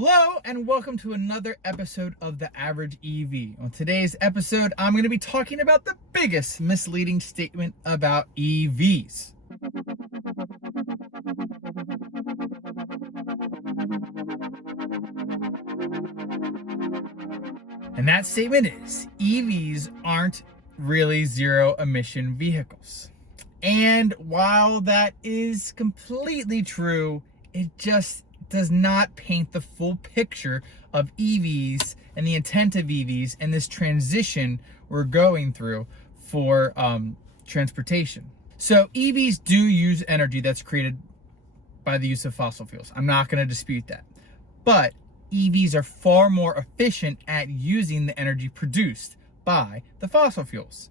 Hello and welcome to another episode of The Average EV. On today's episode, I'm going to be talking about the biggest misleading statement about EVs. And that statement is, EVs aren't really zero emission vehicles. And while that is completely true, it just does not paint the full picture of EVs and the intent of EVs and this transition we're going through for transportation. So EVs do use energy that's created by the use of fossil fuels. I'm not going to dispute that. But EVs are far more efficient at using the energy produced by the fossil fuels.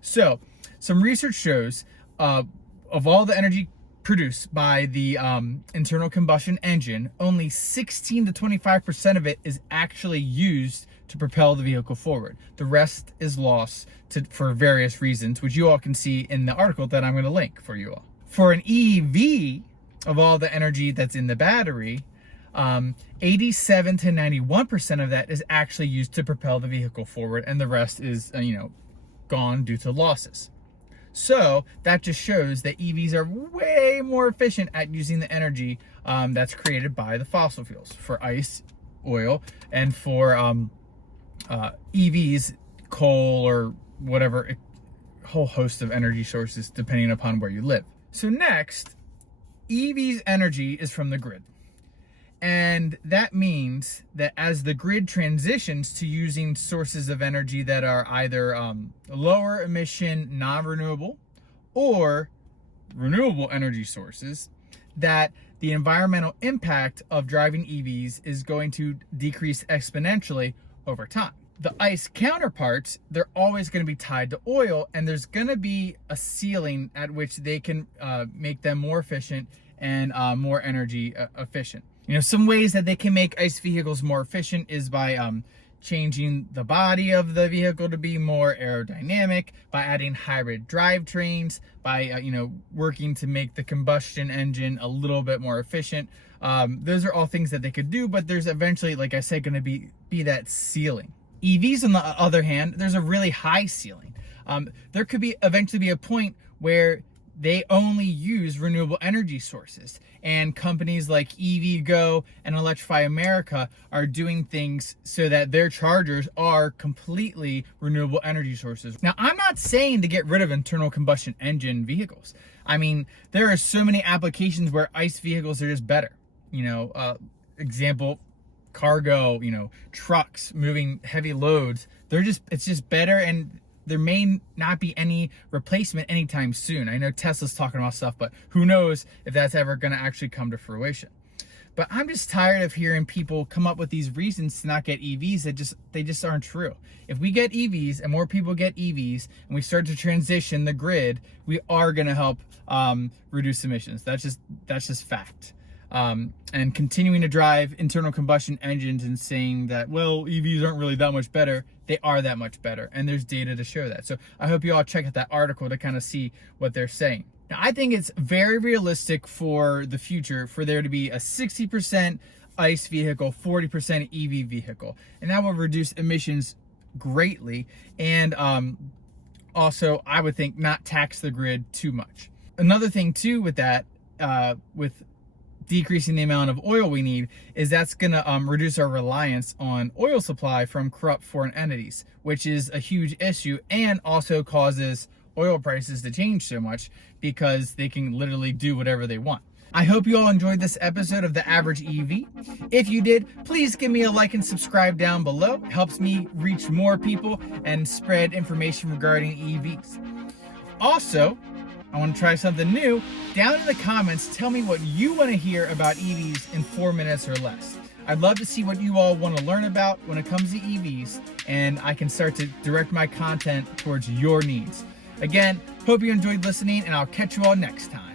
So some research shows of all the energy produced by the internal combustion engine, only 16 to 25% of it is actually used to propel the vehicle forward. The rest is lost for various reasons, which you all can see in the article that I'm going to link for you all. For an EV, of all the energy that's in the battery, 87 to 91% of that is actually used to propel the vehicle forward, and the rest is gone due to losses. So that just shows that EVs are way more efficient at using the energy that's created by the fossil fuels for ICE, oil, and for EVs, coal or whatever, a whole host of energy sources depending upon where you live. So next, EVs' energy is from the grid. And that means that as the grid transitions to using sources of energy that are either lower emission, non-renewable, or renewable energy sources, that the environmental impact of driving EVs is going to decrease exponentially over time. The ICE counterparts, they're always going to be tied to oil, and there's going to be a ceiling at which they can make them more efficient and more energy efficient. Some ways that they can make ICE vehicles more efficient is by changing the body of the vehicle to be more aerodynamic, by adding hybrid drivetrains, by working to make the combustion engine a little bit more efficient. Those are all things that they could do, but there's eventually, like I said, going to be that ceiling. EVs, on the other hand, there's a really high ceiling. There could eventually be a point where they only use renewable energy sources. And companies like EVgo and Electrify America are doing things so that their chargers are completely renewable energy sources. Now, I'm not saying to get rid of internal combustion engine vehicles. I mean, there are so many applications where ICE vehicles are just better. Example, cargo, trucks moving heavy loads. It's just better, and there may not be any replacement anytime soon. I know Tesla's talking about stuff, but who knows if that's ever going to actually come to fruition. But I'm just tired of hearing people come up with these reasons to not get EVs that they just aren't true. If we get EVs and more people get EVs and we start to transition the grid, we are going to help reduce emissions. That's just fact. And continuing to drive internal combustion engines and saying that, well, EVs aren't really that much better, they are that much better, and there's data to show that. So I hope you all check out that article to kind of see what they're saying. Now, I think it's very realistic for the future for there to be a 60% ICE vehicle, 40% EV vehicle, and that will reduce emissions greatly, and also I would think not tax the grid too much. Another thing too with that, with decreasing the amount of oil we need, is that's going to reduce our reliance on oil supply from corrupt foreign entities, which is a huge issue and also causes oil prices to change so much because they can literally do whatever they want. I hope you all enjoyed this episode of The Average EV. If you did, please give me a like and subscribe down below. It helps me reach more people and spread information regarding EVs. Also, I want to try something new. Down in the comments, tell me what you want to hear about EVs in 4 minutes or less. I'd love to see what you all want to learn about when it comes to EVs, and I can start to direct my content towards your needs. Again, hope you enjoyed listening, and I'll catch you all next time.